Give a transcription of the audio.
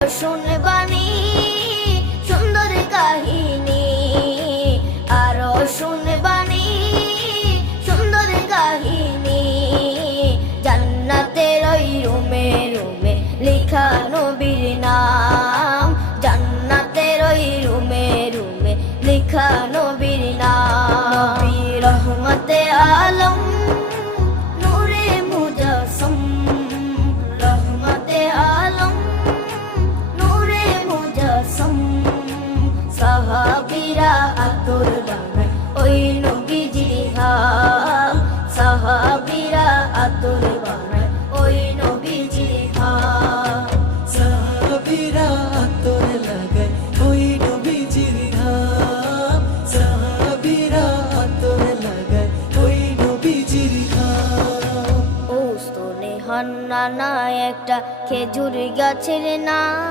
শুনবানি সুন্দর কাহিনী, আরো শুনবানি সুন্দর কাহিনী। জান্নাতের ওই রুমে রুমে লেখা নবীর নাম, জান্নাতের ওই রুমে রুমে লেখা নবীর নাম। নবী রহমতে আলম নূরে মুজাসসম, রহমতে আলম নূরে মুজাসসম। সাহাবীরা আতর বানায় ওই নবীজির ঘাম, সাহাবীরা আতর বানায় ওই নবীজির ঘাম। সাহাবীরা আতর লাগায় ওই নবীজির ঘাম, সাহাবীরা আতর লাগায় ওই নবীজির ঘাম। ও স্তনে হান্নানা একটা খেজুর গাছের নাম।